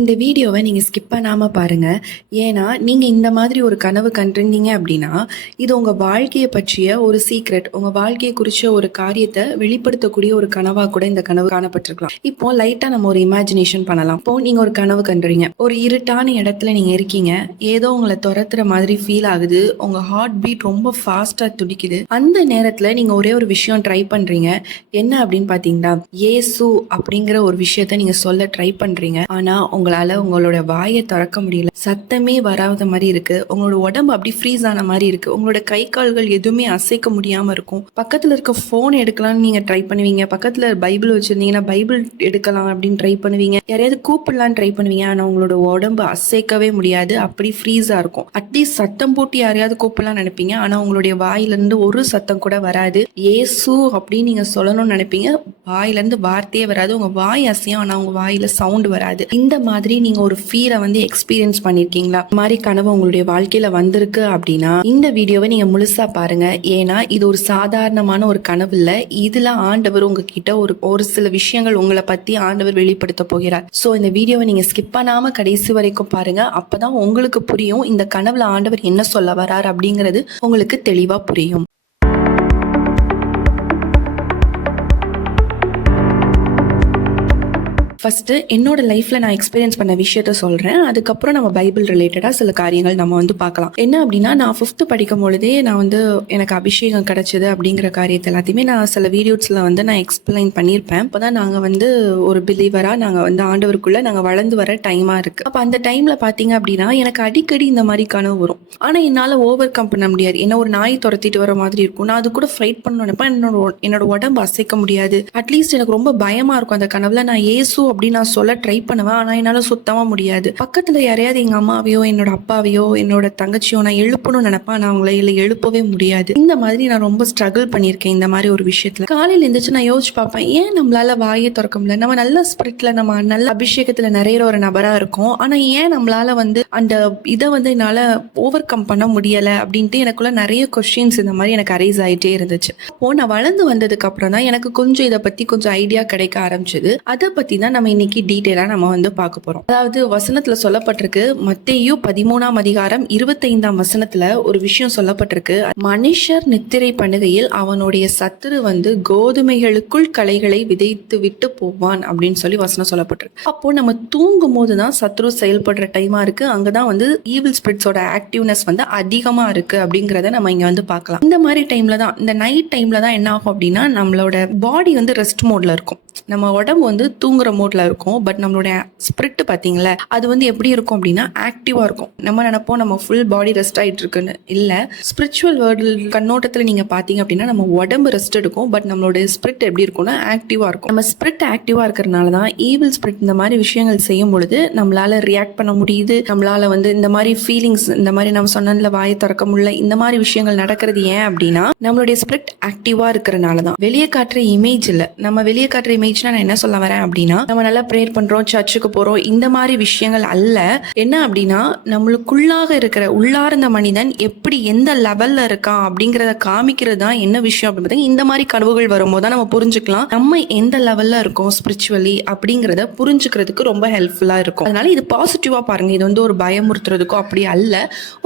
இந்த வீடியோவை நீங்கள் ஸ்கிப் பண்ணாமல் பாருங்கள். ஏன்னா நீங்கள் இந்த மாதிரி ஒரு கனவு கண்டிருந்தீங்க அப்படின்னா இது உங்கள் வாழ்க்கையை பற்றிய ஒரு சீக்ரெட், உங்கள் வாழ்க்கையை குறித்த ஒரு காரியத்தை வெளிப்படுத்தக்கூடிய ஒரு கனவாக கூட இந்த கனவு காணப்பட்டிருக்கலாம். இப்போ லைட்டாக நம்ம ஒரு இமேஜினேஷன் பண்ணலாம். இப்போ நீங்கள் ஒரு கனவு கண்டுறீங்க, ஒரு இருட்டான இடத்துல நீங்கள் இருக்கீங்க, ஏதோ உங்களை துரத்துற மாதிரி ஃபீல் ஆகுது, உங்கள் ஹார்ட் பீட் ரொம்ப ஃபாஸ்ட்டாக துடிக்குது. அந்த நேரத்தில் நீங்கள் ஒரே ஒரு விஷயம் ட்ரை பண்ணுறீங்க. என்ன அப்படின்னு பார்த்தீங்கன்னா ஏசு அப்படிங்கிற ஒரு விஷயத்த நீங்கள் சொல்ல ட்ரை பண்ணுறீங்க. ஆனால் உங்களால் உங்களோட வாயை திறக்க முடியல, சத்தமே வராத மாதிரி இருக்கு, உங்களோட உடம்பு அப்படி ஃப்ரீஸ் ஆன மாதிரி இருக்கு, உங்களோட கை கால்கள் எதுவுமே அசைக்க முடியாம இருக்கும். பக்கத்துல இருக்க போன் எடுக்கலாம்னு நீங்க ட்ரை பண்ணுவீங்க, பக்கத்துல பைபிள் வச்சிருந்தீங்கன்னா பைபிள் எடுக்கலாம் அப்படின்னு ட்ரை பண்ணுவீங்க, யாரையாவது கூப்பிடலான்னு ட்ரை பண்ணுவீங்க. ஆனா உங்களோட உடம்பு அசைக்கவே முடியாது, அப்படி ஃப்ரீஸா இருக்கும். அட்லீஸ்ட் சத்தம் போட்டு யாரையாவது கூப்பிடலாம்னு நினைப்பீங்க, ஆனா உங்களுடைய வாயிலிருந்து ஒரு சத்தம் கூட வராது. ஏசு அப்படின்னு நீங்க சொல்லணும்னு நினைப்பீங்க, வாயிலிருந்து வார்த்தையே வராது, உங்க வாய் அசையும், ஆனா உங்க வாயில சவுண்ட் வராது. இந்த மாதிரி நீங்க ஒரு ஃபீலை எக்ஸ்பீரியன்ஸ் பண்ணிருக்கீங்களா? மாதிரி கனவு உங்களுடைய வாழ்க்கையில வந்திருக்கு அப்படின்னா இந்த வீடியோவை நீங்க முழுசா பாருங்க. ஏன்னா இது ஒரு சாதாரணமான ஒரு கனவு இல்ல, இதுல ஆண்டவர் உங்ககிட்ட ஒரு சில விஷயங்கள் உங்களை பத்தி ஆண்டவர் வெளிப்படுத்த போகிறார். சோ இந்த வீடியோவை நீங்க ஸ்கிப் பண்ணாம கடைசி வரைக்கும் பாருங்க. அப்பதான் உங்களுக்கு புரியும் இந்த கனவுல ஆண்டவர் என்ன சொல்ல வரார் அப்படிங்கிறது உங்களுக்கு தெளிவா புரியும். ஃபஸ்ட்டு என்னோட லைஃப்பில் நான் எக்ஸ்பீரியன்ஸ் பண்ண விஷயத்த சொல்கிறேன், அதுக்கப்புறம் நம்ம பைபிள் ரிலேட்டடாக சில காரியங்கள் நம்ம பார்க்கலாம். என்ன அப்படின்னா, நான் 5th படிக்கும் பொழுதே நான் எனக்கு அபிஷேகம் கிடைச்சது அப்படிங்கிற காரியத்தை எல்லாத்தையுமே நான் சில வீடியோஸில் நான் எக்ஸ்பிளைன் பண்ணியிருப்பேன். இப்போ தான் நாங்கள் ஒரு பிலீவராக நாங்கள் ஆண்டவருக்குள்ளே நாங்கள் வளர்ந்து வர டைமாக இருக்குது. அப்போ அந்த டைமில் பார்த்தீங்க அப்படின்னா எனக்கு அடிக்கடி இந்த மாதிரி கனவு வரும். ஆனால் என்னால் ஓவர் கம் பண்ண முடியாது. என்ன ஒரு நாய் துரத்திட்டு வர மாதிரி இருக்கும், நான் அது கூட ஃபைட் பண்ணணும்னு நினைப்பேன், என்னோட உடம்பு அசைக்க முடியாது. அட்லீஸ்ட் எனக்கு ரொம்ப பயமாக இருக்கும். அந்த கனவுல நான் ஏசு அப்படின்னு நான் சொல்ல ட்ரை பண்ணுவேன், ஆனா என்னால சுத்தமா முடியாது. பக்கத்துல யாரையாவது எங்க அம்மாவையோ என்னோட அப்பாவையோ என்னோட தங்கச்சியோ நான் எழுப்பணும்னு நினைப்பேன், நான் அவங்கள எழுப்பவே முடியாது. இந்த மாதிரி நான் ரொம்ப ஸ்ட்ரகிள் பண்ணியிருக்கேன் இந்த மாதிரி ஒரு விஷயத்துல. காலையில இருந்துச்சு நான் யோசிச்சு பார்ப்பேன், ஏன் நம்மளால வாயை திறக்க முடியல? நம்ம நல்ல ஸ்பிரிட்ல நம்ம நல்ல அபிஷேகத்துல நிறைய ஒரு நபரா இருக்கும், ஆனா ஏன் நம்மளால அந்த இதை என்னால ஓவர் கம் பண்ண முடியல அப்படின்ட்டு எனக்குள்ள நிறைய கொஸ்டின்ஸ் இந்த மாதிரி எனக்கு அரைஸ் ஆயிட்டே இருந்துச்சு. அப்போ நான் வளர்ந்து வந்ததுக்கு அப்புறம் தான் எனக்கு கொஞ்சம் இதை பத்தி கொஞ்சம் ஐடியா கிடைக்க ஆரம்பிச்சது. அதை பத்தி தான் நம்ம இன்னைக்கு டீட்டெயிலா நம்ம பார்க்க போறோம். அதாவது வசனத்துல சொல்லப்பட்டிருக்கு, மத்தேயு 13ஆம் அதிகாரம் 25ஆம் வசனத்துல ஒரு விஷயம் சொல்லப்பட்டிருக்கு. மனுஷர் நித்திரை பண்ணுகையில் அவனுடைய சத்துரு கோதுமைகளுக்குள் களைகளை விதைத்து விட்டு போவான் அப்படின்னு சொல்லி வசனம் சொல்லப்பட்டிருக்கு. அப்போ நம்ம தூங்கும் போதுதான் சத்துரு செயல்படுற டைமா இருக்கு, அங்கதான் ஈவில் ஸ்பிரிட்ஸோட ஆக்டிவ்னஸ் அதிகமா இருக்கு அப்படிங்கறத நம்ம இங்க பார்க்கலாம். இந்த மாதிரி டைம்ல தான், இந்த நைட் டைம்ல தான் என்ன ஆகும் அப்படின்னா நம்மளோட பாடி ரெஸ்ட் மோட்ல இருக்கும், நம்ம உடம்பு தூங்குற மோட்ல இருக்கும். பட் நம்மளுடைய ஸ்பிரிட் பாத்தீங்களா, அது எப்படி இருக்கும் அப்படின்னா ஆக்டிவா இருக்கும். நம்ம நினைப்போம் நம்ம ஃபுல் பாடி ரெஸ்ட் ஆயிட்டு இருக்குன்னு, இல்ல ஸ்பிரிச்சுவல் வேர்ல்டு கண்ணோட்டத்துல நீங்க பாத்தீங்க அப்படின்னா நம்ம உடம்பு ரெஸ்ட் எடுக்கும், பட் நம்மளோட ஸ்பிரிட் எப்படி இருக்கும்னா ஆக்டிவா இருக்கும். நம்ம ஸ்பிரிட் ஆக்டிவா இருக்கிறதுனாலதான் ஈவில் ஸ்பிரிட் இந்த மாதிரி விஷயங்கள் செய்யும் பொழுது நம்மளால ரியாக்ட் பண்ண முடியுது. நம்மளால இந்த மாதிரி ஃபீலிங்ஸ், இந்த மாதிரி நம்ம சொன்னதுல வாயை திறக்க முடியல, இந்த மாதிரி விஷயங்கள் நடக்கிறது ஏன் அப்படின்னா நம்மளுடைய ஸ்பிரிட் ஆக்டிவா இருக்கிறதுனாலதான். வெளியே காட்டுற இமேஜ் இல்ல, நம்ம வெளியே காட்டுற இமேஜ்னா நான் என்ன சொல்ல வரேன் அப்படின்னா நம்ம நல்லா ப்ரேயர் பண்றோம், சர்ச்சுக்கு போறோம், இந்த மாதிரி விஷயங்கள் அல்ல. என்ன அப்படின்னா நம்மளுக்குள்ளாக இருக்கிற உள்ளார்ந்த மனிதன் எப்படி எந்த லெவல்ல இருக்கான் அப்படிங்கறத காமிக்கிறது தான் என்ன விஷயம் அப்படின்னு. இந்த மாதிரி கனவுகள் வரும்போது தான் நம்ம புரிஞ்சுக்கலாம் நம்ம எந்த லெவல்ல இருக்கோம் ஸ்பிரிச்சுவலி அப்படிங்கறத புரிஞ்சுக்கிறதுக்கு ரொம்ப ஹெல்ப்ஃபுல்லா இருக்கும். அதனால இது பாசிட்டிவா பாருங்க, இது ஒரு பயமுறுத்துறதுக்கோ அப்படி அல்ல,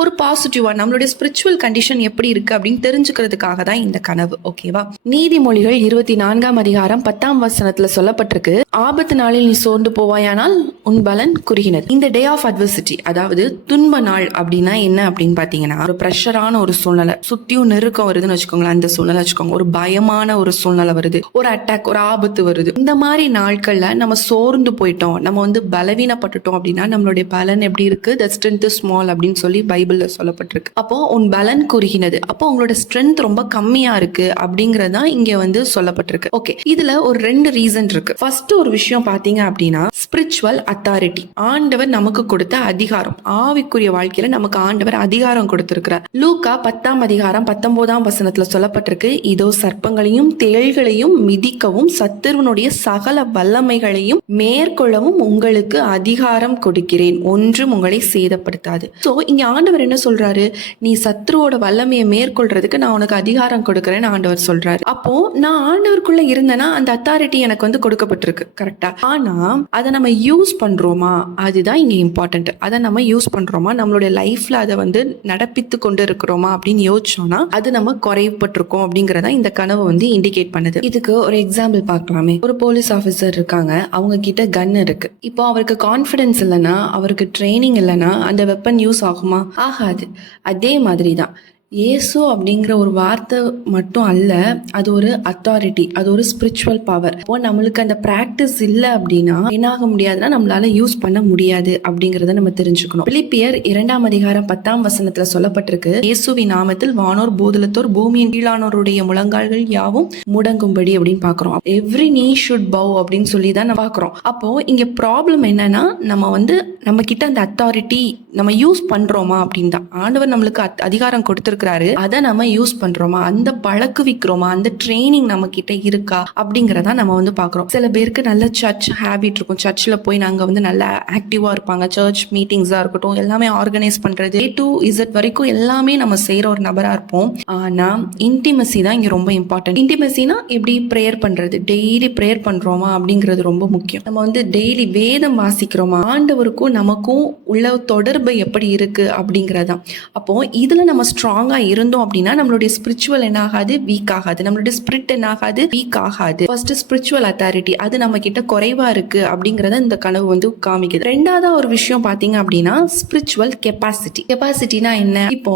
ஒரு பாசிட்டிவா நம்மளுடைய ஸ்பிரிச்சுவல் கண்டிஷன் எப்படி இருக்கு அப்படின்னு தெரிஞ்சுக்கிறதுக்காக தான் இந்த கனவு. ஓகேவா? நீதிமொழிகள் 24ஆம் அதிகாரம் 10ஆம் வசனத்துல சொல்லப்பட்டிருக்கு, ஆபத்து நாளில் நீ சோர்ந்து போவாயானால் உன் பலன் குறுகினது. இந்த டே ஆஃப் அட்வர்சிட்டி, அதாவது துன்ப நாள் அப்படின்னா என்ன அப்படின்னு பாத்தீங்கன்னா ஒரு பிரஷரான ஒரு சூழ்நிலை, சுத்தியும் நெருக்கம் வருதுன்னு வச்சுக்கோங்களேன், அந்த சூழ்நிலை வச்சுக்கோங்க, ஒரு பயமான ஒரு சூழ்நிலை வருது, ஒரு அட்டாக், ஒரு ஆபத்து வருது. இந்த மாதிரி நாட்கள்ல நம்ம சோர்ந்து போயிட்டோம், நம்ம பலவீனப்பட்டுட்டோம் அப்படின்னா நம்மளுடைய பலன் எப்படி இருக்கு? த ஸ்ட்ரென்த் இஸ் ஸ்மால் அப்படின்னு சொல்லி பைபிள்ல சொல்லப்பட்டிருக்கு. அப்போ உன் பலன் குறுகினது, அப்போ உங்களோட ஸ்ட்ரென்த் ரொம்ப கம்மியா இருக்கு அப்படிங்கறதான் இங்க சொல்லப்பட்டிருக்கு. ஓகே, இதுல ஒரு 2 ரீசன் இருக்கு. ஃபர்ஸ்ட் ஒரு விஷயம் பாத்தீங்க அப்படின்னா ஸ்பிரிச்சுவல் அத்தாரிட்டி, ஆண்டவர் நமக்கு கொடுத்த அதிகாரம், ஆவிக்குரிய வாழ்க்கையில நமக்கு ஆண்டவர் அதிகாரம் கொடுத்திருக்கிறார். லூக்கா 10ஆம் அதிகாரம் 19ஆம் வசனத்துல சொல்லப்பட்டிருக்கு, இதோ சர்ப்பங்களையும் தேள்களையும் மிதிக்கவும் சத்துருவனுடைய சகல வல்லமைகளையும் மேற்கொள்ளவும் உங்களுக்கு அதிகாரம் கொடுக்கிறேன், ஒன்றும் உங்களை சேதப்படுத்தாது. சோ இங்க ஆண்டவர் என்ன சொல்றாரு? நீ சத்துருவோட வல்லமையை மேற்கொள்றதுக்கு நான் உனக்கு அதிகாரம் கொடுக்கிறேன்னு ஆண்டவர் சொல்றாரு. அப்போ நான் ஆண்டவருக்குள்ள இருந்தேன்னா அந்த அத்தாரிட்டி எனக்கு வந்து கொடுக்கப்பட்டிருக்கு, கரெக்டா? ஆனா அதை நம்ம யூஸ் பண்றோமா, அதுதான் இங்க இம்பார்ட்டன்ட். அதை நம்ம யூஸ் பண்றோமா, நம்மளுடைய லைஃப்ல அதை வந்து நடப்பித்து கொண்டு இருக்கிறோமா அப்படின்னு யோசிச்சோம்னா அது நம்ம குறைப்பட்டிருக்கோம் அப்படிங்கறத இந்த கனவு வந்து இண்டிகேட் பண்ணுது. இதுக்கு ஒரு எக்ஸாம்பிள் பார்க்கலாமே. ஒரு போலீஸ் ஆஃபீஸர் இருக்காங்க, அவங்க கிட்ட கன் இருக்கு. இப்போ அவருக்கு கான்ஃபிடன்ஸ் இல்லைன்னா, அவருக்கு ட்ரைனிங் இல்லைன்னா அந்த வெப்பன் யூஸ் ஆகுமா? ஆகாது. அதே மாதிரி தான் இயேசு அப்படிங்கிற ஒரு வார்த்தை மட்டும் அல்ல, அது ஒரு அத்தாரிட்டி, அது ஒரு ஸ்பிரிச்சுவல் பவர். இப்போ நம்மளுக்கு அந்த பிராக்டிஸ் இல்லை அப்படின்னா என்ன ஆக முடியாதுன்னா நம்மளால யூஸ் பண்ண முடியாது அப்படிங்கறத நம்ம தெரிஞ்சுக்கணும். பிலிப்பியர் 2:10 சொல்லப்பட்டிருக்கு, இயேசுவின் நாமத்தில் வானோர் பூதலத்தோர் பூமியின் கீழானோருடைய முழங்கால்கள் யாவும் முடங்கும்படி அப்படின்னு பாக்குறோம். எவ்ரி நீ ஷுட் பவ் அப்படின்னு சொல்லி தான் நம்ம பாக்குறோம். அப்போ இங்க ப்ராப்ளம் என்னன்னா, நம்ம வந்து நம்ம கிட்ட அந்த அத்தாரிட்டி நம்ம யூஸ் பண்றோமா அப்படின்னு தான். ஆண்டவர் நம்மளுக்கு அதிகாரம் கொடுத்திருக்கிறாரு, அதை நம்ம யூஸ் பண்றோமா, அந்த பழக்குவிக்கிறோமா, அந்த ட்ரைனிங் நம்ம கிட்ட இருக்கா அப்படிங்கறத நம்ம வந்து பாக்குறோம். சில பேருக்கு நல்ல சர்ச் ஹேபிட் இருக்கும், சர்ச்ல போய் நாங்க வந்து நல்லா ஆக்டிவா இருப்பாங்க, சர்ச் மீட்டிங்ஸா இருக்கட்டும் எல்லாமே ஆர்கனைஸ் பண்றது A to Z வரைக்கும் எல்லாமே நம்ம செய்யற ஒரு நபரா இருப்போம். ஆனா இன்டிமசி தான் இங்க ரொம்ப இம்பார்ட்டன்ட். இன்டிமசினா எப்படி ப்ரேயர் பண்றது, டெய்லி ப்ரேயர் பண்றோமா அப்படிங்கிறது ரொம்ப முக்கியம். நம்ம வந்து டெய்லி வேதம் வாசிக்கிறோமா, ஆண்டவருக்கும் நமக்கும் உள்ள தொடர்பு எப்படி இருக்கு அப்படிங்கறதான். அப்போ இதுல நம்ம ஸ்ட்ராங்கா இருந்தோம் அப்படின்னா நம்மளுடைய ஸ்பிரிச்சுவல் என்ன ஆகாது, வீக் ஆகாது. நம்மளுடைய ஸ்பிரிட் என்ன ஆகாது, வீக் ஆகாது. ஃபர்ஸ்ட் ஸ்பிரிச்சுவல் அத்தாரிட்டி அது நம்ம கிட்ட குறைவா இருக்கு அப்படிங்கறத இந்த கனவு வந்து காமிக்குது. ரெண்டாவது ஒரு விஷயம் பாத்தீங்க அப்படின்னா ஸ்பிரிச்சுவல் கெப்பாசிட்டி. கெப்பாசிட்டினா என்ன? இப்போ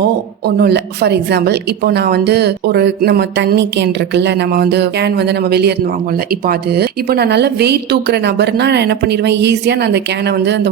ஒன்றும் இல்லை, ஃபார் எக்ஸாம்பிள் இப்போ நான் வந்து ஒரு நம்ம தண்ணி கேன் இருக்குல்ல, நம்ம வந்து கேன் வந்து நம்ம வெளியே இருந்து வாங்குவோம்ல, இப்போ நான் நல்ல வெயிட் தூக்குற நபர்னா நான் என்ன பண்ணிடுவேன், ஈஸியா நான் அந்த கேனை வந்து அந்த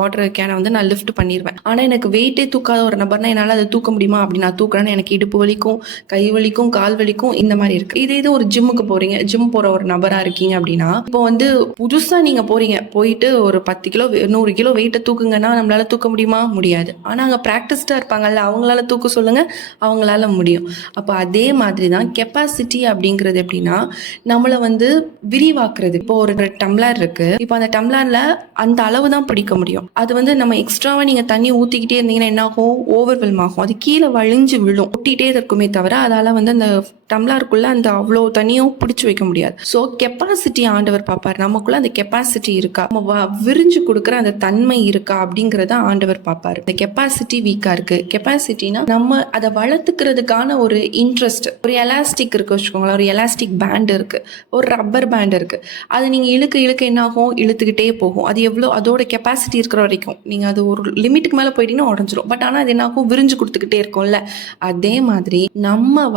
வாட்டர் கேனை வந்து நான் லிஃப்ட் பண்ணிடுவேன். ஆனா எனக்கு வெயிட்டே தூக்காத ஒரு நபர்னா என்னால அதை தூக்க முடியுமா? அப்படி நான் தூக்குறேன்னு எனக்கு இடுப்பு வலிக்கும், கை வலிக்கும், கால் வலிக்கும், இந்த மாதிரி இருக்கு. இது ஒரு ஜிம்முக்கு போறீங்க, ஜிம் போற ஒரு நபரா இருக்கீங்க அப்படின்னா, இப்போ வந்து புதுசா நீங்க போறீங்க, போயிட்டு ஒரு 10 கிலோ 100 கிலோ வெயிட்டை தூக்குங்கன்னா நம்மளால தூக்க முடியுமா? முடியாது. ஆனா அங்க பிராக்டிஸ்டா இருப்பாங்கல்ல, அவங்களால தூக்க சொல்லுங்க, அவங்களால முடியும். அப்போ அதே மாதிரி தான் கெப்பாசிட்டி அப்படிங்கிறது எப்படின்னா நம்மளை வந்து விரிவாக்குறது. இப்போ ஒரு டம்ளர் இருக்கு, இப்போ அந்த டம்ளர்ல அந்த அளவு தான் பிடிக்க முடியும். அது வந்து நம்ம எக்ஸ்ட்ராவா நீங்க தண்ணி ஊத்திக்கிட்டே இருந்தீங்கன்னா என்ன ஆகும், ஓவர்வெல்ம் ஆகும், அது கீழே வழிஞ்சு விழும், ஒட்டிட்டே இருக்குமே தவிர அதால வந்து அந்த டம்ளருக்குள்ள அந்த அவ்வளோ தண்ணியும் பிடிச்சு வைக்க முடியாது. ஸோ கெப்பாசிட்டி ஆண்டவர் பார்ப்பார், நமக்குள்ள அந்த கெப்பாசிட்டி இருக்கா, நம்ம விரிஞ்சு கொடுக்குற அந்த தன்மை இருக்கா அப்படிங்கறத ஆண்டவர் பார்ப்பாரு. இந்த கெப்பாசிட்டி வீக்கா இருக்கு, கெப்பாசிட்டினா நம்ம அதை வளர்த்துக்கிறதுக்கான ஒரு இன்ட்ரெஸ்ட், ஒரு எலாஸ்டிக் இருக்கு வச்சுக்கோங்களேன், ஒரு எலாஸ்டிக் பேண்ட் இருக்கு, ஒரு ரப்பர் பேண்ட் இருக்கு, அது நீங்க இழுக்க இழுக்க என்ன ஆகும், இழுத்துக்கிட்டே போகும். அது எவ்வளோ அதோட கெப்பாசிட்டி இருக்கிற வரைக்கும் நீங்க அது ஒரு லிமிட்டுக்கு மேல போயிட்டீங்கன்னா உடஞ்சிரும். பட் ஆனா அது என்ன ஆகும், விரிஞ்சு கொடுத்துக்கிட்டே இருக்கும்ல. அதே மாதிரி நம்ம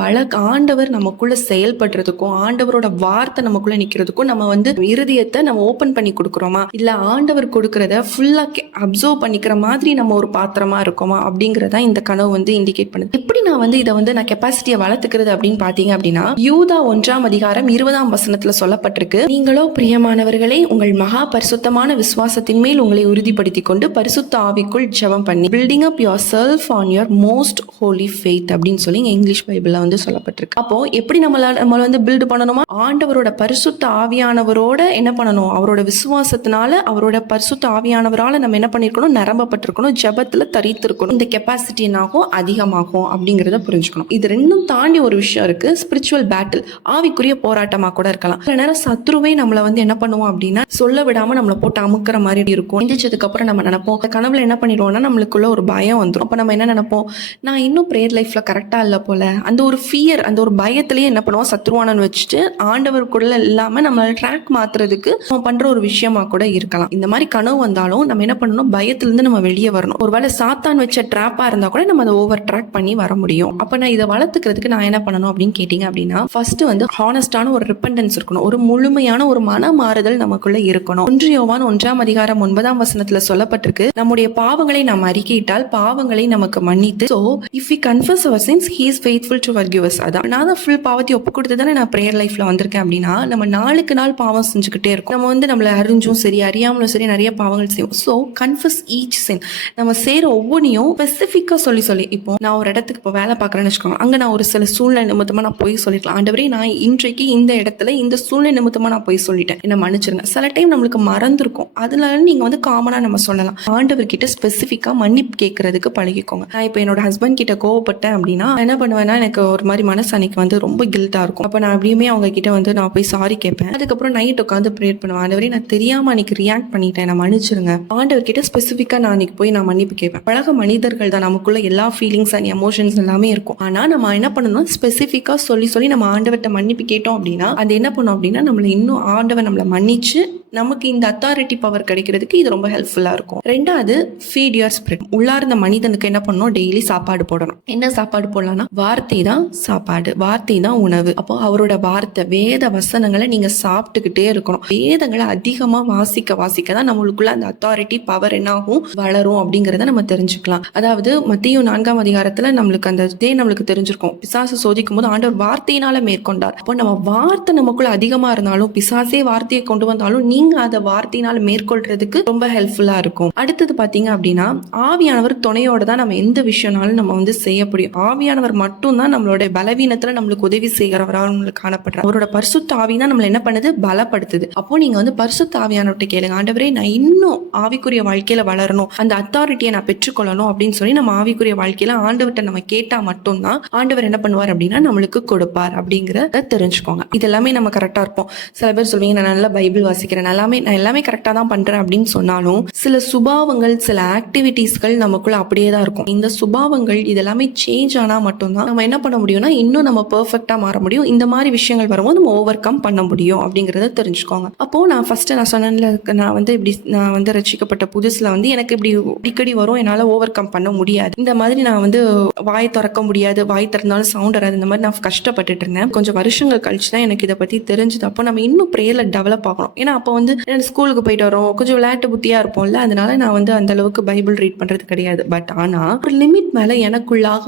ஆண்டவர் நமக்குள்ள செயல்படுறதுக்கும் ஆண்டவரோட வார்த்தை நமக்குள்ள நிக்கிறதுக்கும் நம்ம வந்து இருதயத்தை நம்ம ஓபன் பண்ணி கொடுக்குறோமா, இல்ல ஆண்டவர் கொடுக்கறத ஃபுல்லா அப்சர்வ் பண்ணிக்கிற மாதிரி நம்ம ஒரு பாத்திரமா இருக்கோமா அப்படிங்கறத இந்த கனவு வந்து இண்டிகேட் பண்ணுது. எப்படி நான் வந்து இதை வந்து நான் கெப்பாசிட்டியை வளர்த்துக்கிறது அப்படின்னு பாத்தீங்க அப்படின்னா, யூதா 1:20 சொல்லப்பட்டிருக்கு, நீங்களோ பிரியமானவர்களே உங்கள் மகா பரிசுத்தமான விசுவாசத்தின் மேல் உங்களை உறுதிப்படுத்தி கொண்டு பரிசுத்த ஆவிக்குள் ஜெபம் பண்ணி building up your self on your most Holi faith அப்படின்னு சொல்லி இங்கிலீஷ் பைபிள்ல வந்து சொல்லப்பட்டிருக்கு. அப்போ எப்படி நம்ம வந்து பில்டு பண்ணணுமா, ஆண்டவரோட பரிசுத்த ஆவியானவரோட என்ன பண்ணணும், அவரோட விசுவாசத்தினால அவரோட பரிசுத்த ஆவியானவரால நம்ம என்ன பண்ணிருக்கணும், நிரம்பப்பட்டிருக்கணும், ஜெபத்துல தரித்திருக்கணும். இந்த கெப்பாசிட்டி என்னாகும், அதிகமாகும் அப்படிங்கறத புரிஞ்சுக்கணும். இது ரெண்டும் தாண்டி ஒரு விஷயம் இருக்கு, ஸ்பிரிச்சுவல் பேட்டில், ஆவிக்குரிய போராட்டமா கூட இருக்கலாம். சில நேரம் சத்ருவே நம்மள வந்து என்ன பண்ணுவோம் அப்படின்னா சொல்ல விடாம நம்மளை போட்டு அமுக்கிற மாதிரி இருக்கும். எந்திரிச்சதுக்கு அப்புறம் நம்ம நினைப்போம், கனவுல என்ன பண்ணிடுவோம்னா நம்மளுக்குள்ள ஒரு பயம் வந்துடும். அப்ப நம்ம என்ன நினைப்போம், நான் இன்னும் பிரேயர் லைஃப்ல கரெக்டா இல்ல போல, அந்த ஒரு ஃபியர், அந்த ஒரு பயத்திலேயே என்ன பண்ணுவோம், சத்ருவானன் வச்சுட்டு ஆண்டவருக்குள்ள இல்லாம நம்மள ட்ராக் மாத்துறதுக்கு நம்ம பண்ற ஒரு விஷயமா கூட இருக்கலாம். இந்த மாதிரி கனவு வந்தாலும் நம்ம என்ன பண்ணணும், பயத்திலிருந்து நம்ம வெளியே வரணும். ஒருவேளை சாத்தான் வச்ச ட்ராப்பா இருந்தா கூட நம்ம அதை ஓவர் ட்ராக் பண்ணி வர முடியும். அப்ப நான் இதை வளர்த்துக்கிறதுக்கு நான் என்ன பண்ணணும் அப்படின்னு கேட்டீங்க அப்படின்னா, ஃபர்ஸ்ட் வந்து ஹானஸ்டான ஒரு ரிப்பெண்டன்ஸ் இருக்கணும், ஒரு முழுமையான ஒரு மன மாறுதல் நமக்குள்ள இருக்கணும். 1 யோவான் 1:9 சொல்லப்பட்டிருக்கு, நம்முடைய பாவங்களை நாம் அறிக்கையிட்டால் பாவங்களை நமக்கு மன்னித்து, so if we confess our sins he is faithful to forgive us. அதான் நான் தான் ஃபுல் பாவத்தை ஒப்பு கொடுத்து தானே நான் பிரேயர் லைஃப்ல வந்திருக்கேன் அப்படின்னா, நம்ம நாளுக்கு நாள் பாவம் செஞ்சுக்கிட்டே இருக்கோம். நம்ம வந்து நம்மள அறிஞ்சும் சரி அறியாமலும் சரி நிறைய பாவங்கள் செய்வோம். ஸோ கன்ஃபஸ் ஈச் சின், நம்ம செய்யற ஒவ்வொன்றையும் ஸ்பெசிஃபிக்கா சொல்லி இப்போ நான் ஒரு இடத்துக்கு இப்போ வேலை பார்க்குறேன்னு வச்சுக்கோங்க, அங்கே நான் ஒரு சில சூழ்நிலை நிமித்தமா நான் போய் சொல்லிக்கலாம், ஆண்டவரே நான் இன்றைக்கு இந்த இடத்துல இந்த சூழ்நிலை நிமித்தமா நான் போய் சொல்லிட்டேன், என்ன மன்னிச்சிருங்க. சில டைம் நம்மளுக்கு மறந்துருக்கும், அதனால நீங்க வந்து காமனா நம்ம சொல்லலாம், ஆண்டவர்கிட்ட ஸ்பெசிஃபிக்காக மன்னிப்பு கேட்கறதுக்கு பழகிக்கோங்க. நான் இப்போ என்னோட ஹஸ்பண்ட் கிட்ட கோவப்பட்டேன் அப்படின்னா என்ன பண்ணுவேன்னா, எனக்கு ஒரு மாதிரி மனசு அன்னைக்கு வந்து ரொம்ப கில்ட்டாக இருக்கும். அப்போ நான் அப்படியுமே அவங்க கிட்ட வந்து நான் போய் சாரி கேட்பேன். அதுக்கப்புறம் நைட் உட்காந்து ப்ரேயர் பண்ணுவேன். ஆண்டவரே, நான் தெரியாமல் அன்னைக்கு ரியாக்ட் பண்ணிட்டேன், நான் மன்னிச்சிருங்க. ஆண்டவர் கிட்ட ஸ்பெசிஃபிக்காக நான் அன்னைக்கு போய் நான் மன்னிப்பு கேட்பேன். பழக மனிதர்கள் தான், நமக்குள்ள எல்லா ஃபீலிங்ஸ் அண்ட் எமோஷன்ஸ் எல்லாமே இருக்கும். ஆனால் நம்ம என்ன பண்ணணும், ஸ்பெசிஃபிக்காக சொல்லி நம்ம ஆண்டவர்கிட்ட மன்னிப்பு கேட்டோம் அப்படின்னா அது என்ன பண்ணும் அப்படின்னா நம்மளை இன்னும் ஆண்டவர் நம்மளை மன்னிச்சு நமக்கு இந்த அத்தாரிட்டி பவர் கிடைக்கிறதுக்கு இது ரொம்ப ஹெல்ப்ஃபுல்லாக இருக்கும். ரெண்டாவது, ஃபீட் யுவர் ஸ்பிரிட். உள்ளார்ந்த மனிதனுக்கு என்ன பண்ணணும், டெய்லி சாப்பாடு போடணும். என்ன சாப்பாடு போடலாம்னா வார்த்தை தான் சாப்பாடு, வார்த்தை தான் உணவு. அப்போ அவரோட வார்த்தை வேத வசனங்களை நீங்க சாப்பிட்டுக்கிட்டே இருக்கணும். வேதங்களை அதிகமா வாசிக்க தான் நம்மளுக்குள்ள அந்த அத்தாரிட்டி பவர் என்ன ஆகும், வளரும் அப்படிங்கிறத நம்ம தெரிஞ்சுக்கலாம். அதாவது மத்தேயு 4ஆம் அதிகாரத்துல நம்மளுக்கு அந்த நம்மளுக்கு தெரிஞ்சிருக்கும், பிசாசு சோதிக்கும் போது ஆண்டவர் வார்த்தையினால மேற்கொண்டார். அப்போ நம்ம வார்த்தை நமக்குள்ள அதிகமா இருந்தாலும், பிசாசே வார்த்தையை கொண்டு வந்தாலும் நீங்க அதை வார்த்தையினால மேற்கொள்றதுக்கு ரொம்ப ஹெல்ப்ஃபுல்லா இருக்கும். அடுத்தது பாத்தீங்க அப்படின்னா, ஆவியானவர் துணையோட தான் நம்ம எந்த விஷயம்னாலும் நம்ம வந்து செய்ய முடியும். ஆவியானவர் மட்டும் தான் நம்மளோட பலவீனத்துல நம்மளுக்கு உதவி செய்கிறவராக நம்மளுக்கு காணப்படுறார். அவரோட பரிசுத்த ஆவி தான் நம்மள என்ன பண்ணுது, பலப்படுத்துது. அப்போ நீங்க வந்து பரிசுத்த ஆவியானவர்கிட்ட கேளுங்க, ஆண்டவரே நான் இன்னும் ஆவிக்குரிய வாழ்க்கையில வளரணும், அந்த அத்தாரிட்டியை நான் பெற்றுக்கொள்ளணும் அப்படின்னு சொல்லி நம்ம ஆவிக்குரிய வாழ்க்கையில ஆண்டவர்கிட்ட நம்ம கேட்டா மட்டும்தான் ஆண்டவர் என்ன பண்ணுவார் அப்படின்னா நம்மளுக்கு கொடுப்பார் அப்படிங்கிறத தெரிஞ்சுக்கோங்க. இது எல்லாமே நம்ம கரெக்டா இருப்போம். சில பேர் சொல்வீங்க, நான் நல்லா பைபிள் வாசிக்கிறேன், நான் எல்லாமே கரெக்டா தான் பண்றேன் அப்படின்னு சொன்னாலும் சில சுபாவங்கள், சில ஆக்டிவிட்டீஸ்கள் நமக்குள்ள அப்படியே தான் இருக்கும். இந்த சுபாவங்கள் இதெல்லாமே சேஞ்ச் ஆனா மட்டும்தான் நம்ம என்ன பண்ண முடியும்னா இன்னும் நம்ம பெர்ஃபெக்டா மாற முடியும். இந்த மாதிரி விஷயங்கள் வரும்போது நம்ம ஓவர் கம் பண்ண முடியும் அப்படிங்கறத தெரிஞ்சுக்கோங்க. அப்போ நான் சொன்னேன்ல, நான் வந்து ரட்சிக்கப்பட்ட புதுசுல வந்து எனக்கு இப்படி அடிக்கடி வரும், என்னால ஓவர் கம் பண்ண முடியாது. இந்த மாதிரி நான் வந்து வாய் திறக்க முடியாது, வாய் திறந்தாலும் சவுண்ட் வராது, இந்த மாதிரி நான் கஷ்டப்பட்டுட்டு இருந்தேன். கொஞ்சம் வருஷங்கள் கழிச்சு தான் எனக்கு இதை பத்தி தெரிஞ்சது. அப்போ நம்ம இன்னும் பிரேயர்ல டெவலப் ஆகணும். ஏன்னா அப்போ வந்து ஸ்கூலுக்கு போயிட்டு வரோம், கொஞ்சம் விளையாட்டு புத்தியா இருப்போம்ல, அதனால நான் வந்து அந்த அளவுக்கு பைபிள் ரீட் பண்றது கிடையாது. பட் ஆனா ஒரு லிமிட் மேல எனக்குள்ளாக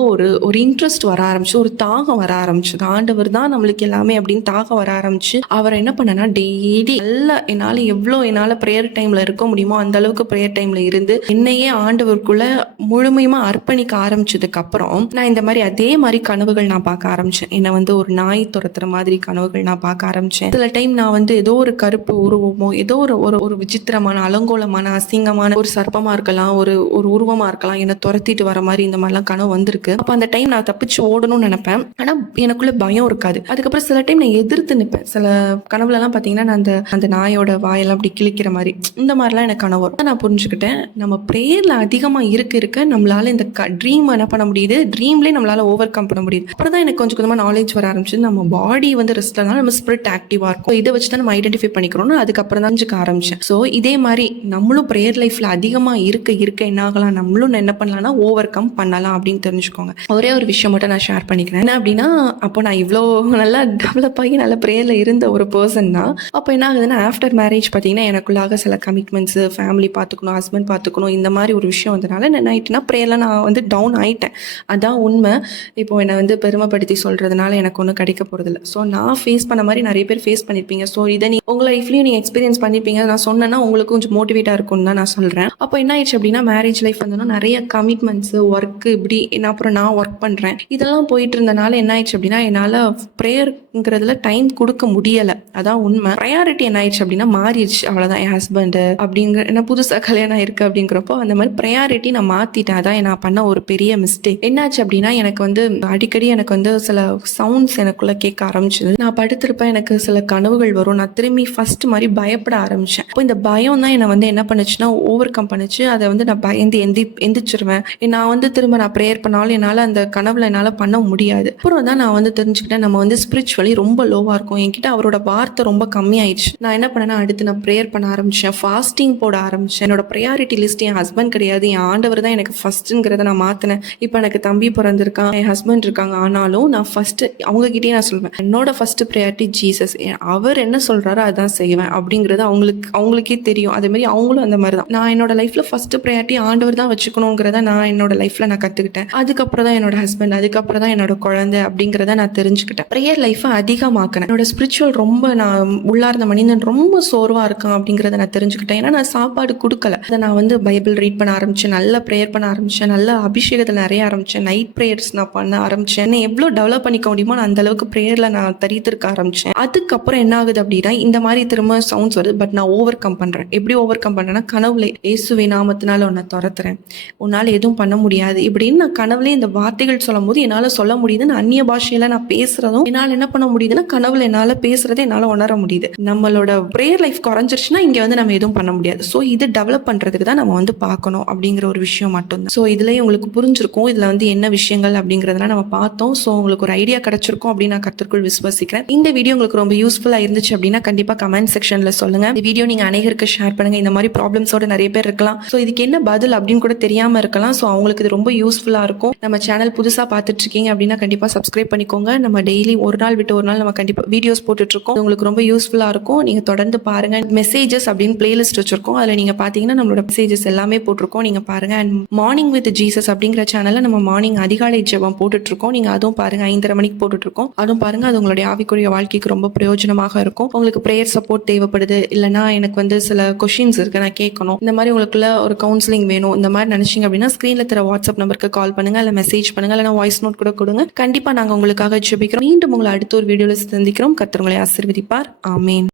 ஒரு இன்ட்ரெஸ்ட் வர ஆரம்பிச்சு, ஒரு தாகம் வர ஆரம்பிச்சு, ஆண்டவர் தான் நம்மளுக்கு எல்லாமே அப்படின்னு தாகம் வர ஆரம்பிச்சு, அவர் என்ன பண்ணனா டெய்லி என்னால பிரேயர் டைம்ல இருக்க முடியுமோ அந்த அளவுக்கு பிரேயர் டைம்ல இருந்து என்னையே ஆண்டவருக்குள்ள முழுமையுமா அர்ப்பணிக்க ஆரம்பிச்சதுக்கு அப்புறம் நான் இந்த மாதிரி அதே மாதிரி கனவுகள் நான் பார்க்க ஆரம்பிச்சேன். என்ன வந்து ஒரு நாய் துரத்துற மாதிரி கனவுகள் நான் பார்க்க ஆரம்பிச்சேன். சில டைம் நான் வந்து ஏதோ ஒரு கருப்பு உருவமோ, ஏதோ ஒரு விசித்திரமான அலங்கோலமான அசிங்கமான ஒரு சர்ப்பமா இருக்கலாம், ஒரு உருவமா இருக்கலாம், என்னை துரத்திட்டு வர மாதிரி இந்த மாதிரிலாம் கனவு வந்திருக்கு. அப்ப அந்த டைம் நான் தப்பிச்சு ஓடணும்னு நினைப்பேன், ஆனா எனக்குள்ள பயம் இருக்காது. அதுக்கப்புறம் சில டைம் நான் எதிர்த்து நிற்பேன். சில கனவுல எல்லாம் பாத்தீங்கன்னா நான் அந்த நாயோட வாயெல்லாம் அப்படி கிழிக்கிற மாதிரி இந்த மாதிரிலாம் எனக்கு கனவு வரும். நான் புரிஞ்சுக்கிட்டேன், நம்ம பிரேயர்ல அதிகமா இருக்க நம்மளால இந்த ட்ரீம் என்ன பண்ண முடியுது, ட்ரீம்லயே நம்மளால ஓவர் கம் பண்ண முடியுது. அப்புறம் தான் எனக்கு கொஞ்சம் கொஞ்சமா நாலேஜ் வர ஆரம்பிச்சு, நம்ம பாடி வந்து ரெஸ்ட்ல இருந்தாலும் நம்ம ஸ்பிரிட் ஆக்டிவா இருக்கும், இதை வச்சுதான் நம்ம ஐடென்டிஃபை பண்ணிக்கிறோம்னு அதுக்கப்புறம் தான் ஆரம்பிச்சேன். ஸோ இதே மாதிரி நம்மளும் ப்ரேயர் லைஃப்ல அதிகமா இருக்க என்ன ஆகலாம், நம்மளும் என்ன பண்ணலாம்னா ஓவர் கம் பண்ணலாம் அப்படின்னு தெரிஞ்சுக்கோங்க. ஒரே ஒரு விஷயம் மட்டும் நான் ஷேர் பண்ணிக்கிறேன். என்ன அப்படின்னா, அப்போ நான் இவ்வளோ நல்லா டெவலப் ஆகி நல்ல ப்ரேயர்ல இருந்த ஒரு பர்சன் தான். அப்போ என்ன ஆகுதுன்னா, ஆஃப்டர் மேரேஜ் பார்த்தீங்கன்னா எனக்குள்ளாக சில கமிட்மெண்ட்ஸ், ஃபேமிலி பார்த்துக்கணும், ஹஸ்பண்ட் பார்த்துக்கணும், இந்த மாதிரி ஒரு விஷயம் வந்தனால என்ன ஆயிட்டுனா ப்ரேயர்ல நான் வந்து டவுன் ஆயிட்டேன். அதான் உண்மை. இப்போ என்னை வந்து பெருமைப்படுத்தி சொல்றதுனால எனக்கு ஒன்றும் கிடைக்க போறதில்லை. ஸோ நான் ஃபேஸ் பண்ண மாதிரி நிறைய பேர் ஃபேஸ் பண்ணியிருப்பீங்க. ஸோ இதை உங்கள் லைஃப்லையும் நீங்கள் எக்ஸ்பீரியன்ஸ் பண்ணியிருப்பீங்க. நான் சொன்னேன்னா உங்களுக்கு கொஞ்சம் மோட்டிவேட்டாக இருக்கும்னு தான் நான் சொல்கிறேன். அப்போ என்ன ஆயிடுச்சு அப்படின்னா, மேரேஜ் லைஃப் வந்தோன்னா நிறைய கமிட்மெண்ட்ஸு, ஒர்க்கு, இப்படி அப்புறம் நான் ஒர்க் பண்ணுறேன், இதெல்லாம் போயிட்டு இருந்தனால என்ன ஆயிடுச்சு அப்படின்னா என்னால் ப்ரேயருங்கிறதுல டைம் கொடுக்க முடியலை. அதான் உண்மை. ப்ரையாரிட்டி என்ன ஆயிடுச்சு அப்படின்னா மாறிடுச்சு, அவ்வளோதான். என் ஹஸ்பண்டு அப்படிங்கிற என்ன புதுசாக கல்யாணம் இருக்குது அப்படிங்கிறப்போ அந்த மாதிரி ப்ரையாரிட்டி நான் மாற்றிட்டேன். அதான் நான் பண்ண ஒரு பெரிய மிஸ்டேக். என்னாச்சு அப்படின்னா, எனக்கு வந்து அடிக்கடி எனக்கு வந்து சில சவுண்ட்ஸ் எனக்குள்ளே கேட்க ஆரம்பிச்சது. நான் படுத்திருப்பேன், எனக்கு சில கனவுகள் வரும், நான் திரும்பி ஃபர்ஸ்ட் மாதிரி பயப்பட ஆரம்பிச்சேன். அப்போ இந்த பயம் தான் என்னை வந்து என்ன பண்ணுச்சுன்னா ஓவர் கம் பண்ணுச்சு. அதை வந்து நான் பயந்து எந்திரிச்சிருவேன். நான் வந்து திரும்ப நான் ப்ரேயர் பண்ணாலும் என்னால் அந்த கனவுல என்னால் பண்ண முடியாது. அப்புறம் தான் நான் வந்து தெரிஞ்சுக்கிட்டேன், நம்ம வந்து ஸ்பிரிச்சுவலி ரொம்ப லோவாக இருக்கும். என்கிட்ட அவரோட வார்த்தை ரொம்ப கம்மியாயிடுச்சு. நான் என்ன பண்ணேன்னா, அடுத்து நான் ப்ரேயர் பண்ண ஆரம்பிச்சேன், ஃபாஸ்டிங் போட ஆரம்பிச்சேன். என்னோட ப்ரையாரிட்டி லிஸ்ட் என் ஹஸ்பண்ட் கிடையாது, என் ஆண்டவர் தான் எனக்கு ஃபர்ஸ்ட்டுங்கிறத நான் மாற்றினேன். இப்போ எனக்கு தம்பி பிறந்திருக்கான், என் ஹஸ்பண்ட் இருக்காங்க, ஆனாலும் நான் ஃபர்ஸ்ட் அவங்ககிட்டயே நான் சொல்வேன், என்னோட ஃபர்ஸ்ட் ப்ரையாரிட்டி ஜீசஸ், அவர் என்ன சொல்றாரோ அதான் செய்வேன் அப்படிங்கிறது அவங்களுக்கே தெரியும். அதே மாதிரி அவங்களும் அந்த மாதிரி தான். நான் என்னோட லைஃப்ல ஃபர்ஸ்ட் ப்ரையாரிட்டி ஆண்டவர் தான் வச்சுக்கணுங்கிறத நான் என்னோட லைஃப்ல நான் கத்துக்கிட்டேன். அதுக்கப்புறம் தான் என்னோட ஹஸ்பண்ட், அதுக்கப்புறம் தான் என்னோட குழந்தை அப்படிங்கிறத நான் தெரிஞ்சுக்கிட்டேன். ப்ரேயர் லைஃபை அதிகமாக்கினேன். என்னோட ஸ்பிரிச்சுவல் ரொம்ப நான் உள்ளார்ந்த மனிதன் ரொம்ப சோர்வா இருக்கான் அப்படிங்கிறத நான் தெரிஞ்சுக்கிட்டேன். ஏன்னா நான் சாப்பாடு கொடுக்கல. அதை நான் வந்து பைபிள் ரீட் பண்ண ஆரம்பிச்சேன், நல்லா ப்ரேயர் பண்ண ஆரம்பிச்சேன், நல்ல அபிஷேகத்தில் நிறைய ஆரம்பிச்சேன், நைட் ப்ரேயர்ஸ் நான் பண்ண ஆரம்பிச்சேன். என்ன எவ்வளோ டெவலப் பண்ணிக்க முடியுமோ நான் அந்த அளவுக்கு ப்ரேயர்ல நான் தரித்திருக்க ஆரம்பிச்சேன். அதுக்கப்புறம் என்ன ஆகுது அப்படின்னா, இந்த மாதிரி திரும்ப சவுண்ட் சவுண்ட்ஸ் வருது, பட் நான் ஓவர் கம் பண்ணுறேன். எப்படி ஓவர் கம் பண்ணுறேன்னா, கனவுலே இயேசுவே நாமத்தினால உன்னை துரத்துறேன், உன்னால் எதுவும் பண்ண முடியாது இப்படின்னு நான் கனவுலே இந்த வார்த்தைகள் சொல்லும் போது என்னால் சொல்ல முடியுது. நான் அந்நிய பாஷையில் நான் பேசுகிறதும் என்னால் என்ன பண்ண முடியுதுன்னா, கனவுல என்னால் பேசுகிறதே என்னால் உணர முடியுது. நம்மளோட ப்ரேயர் லைஃப் குறைஞ்சிருச்சுன்னா இங்கே வந்து நம்ம எதுவும் பண்ண முடியாது. ஸோ இது டெவலப் பண்ணுறதுக்கு தான் நம்ம வந்து பார்க்கணும் அப்படிங்கிற ஒரு விஷயம் மட்டும்தான். ஸோ இதுலேயே உங்களுக்கு புரிஞ்சிருக்கும் இதில் வந்து என்ன விஷயங்கள் அப்படிங்கிறதெல்லாம் நம்ம பார்த்தோம். ஸோ உங்களுக்கு ஒரு ஐடியா கிடைச்சிருக்கும் அப்படின்னு நான் கர்த்தருக்குள் விசுவாசிக்கிறேன். இந்த வீடியோ உங்களுக்கு ரொம்ப யூஸ்ஃபுல்லாக இருந்துச்சு அப்படின்னா கண்டிப்பாக கமெண்ட் செக்ஷனில் சொல்லுங்கள். இந்த வீடியோ நீங்கள் அனைவருக்கு ஷேர் பண்ணுங்கள். இந்த மாதிரி ப்ராப்ளம்ஸோட நிறைய பேர் இருக்கலாம். ஸோ இதுக்கு என்ன பதில் அப்படின்னு கூட தெரியாமல் இருக்கலாம். ஸோ அவங்களுக்கு இது ரொம்ப யூஸ்ஃபுல்லாக இருக்கும். நம்ம சேனல் புதுசாக பார்த்துட்டு இருக்கீங்க அப்படின்னா கண்டிப்பாக சப்ஸ்கிரைப் பண்ணிக்கோங்க. நம்ம டெய்லி ஒரு நாள் விட்டு ஒரு நாள் நம்ம கண்டிப்பாக வீடியோஸ் போட்டுட்ருக்கோம். உங்களுக்கு ரொம்ப யூஸ்ஃபுல்லாக இருக்கும். நீங்கள் தொடர்ந்து பாருங்கள். மெசேஜஸ் அப்படின்னு பிளேலிஸ்ட் வச்சிருக்கோம். அதில் நீங்கள் பார்த்தீங்கன்னா நம்மளோட மெசேஜஸ் எல்லாமே போட்டிருக்கோம். நீங்கள் பாருங்கள். அண்ட் மார்னிங் வித் ஜீசஸ் அப்படிங்கிற சேனலில் நம்ம மார்னிங் அதிகாலை ஜெபம் போட்டுட்ருக்கோம். நீங்கள் அதுவும் பாருங்கள். 5:30 மணிக்கு போட்டுட்ருக்கோம். அதுவும் பாருங்கள். அது உங்களுடைய ஆவிக்குரிய வாழ்க்கைக்கு ரொம்ப பிரயோஜனமாக இருக்கும். உங்களுக்கு ப்ரேயர் சப்போர்ட் தேவைப்படுது, இல்லைனா எனக்கு வந்து சில கொஷின்ஸ் இருக்குது நான் கேட்கணும், இந்த மாதிரி உங்களுக்குள்ள ஒரு கவுன்சிலிங் வேணும், இந்த மாதிரி நினச்சிங்க அப்படின்னா ஸ்க்ரீனில் தர வாட்ஸ்அப் நம்பருக்கு கால் பண்ணுங்கள், இல்லை மெசேஜ் பண்ணுங்கள், இல்லைனா வாய்ஸ் நோட் கூட கொடுங்க. கண்டிப்பாக நாங்கள் உங்களுக்காக ஜெபிக்கிறோம். மீண்டும் உங்களை அடுத்த ஒரு வீடியோவில் சந்திக்கிறோம். கர்த்தர் உங்களை ஆசீர்வதிப்பார். ஆமேன்.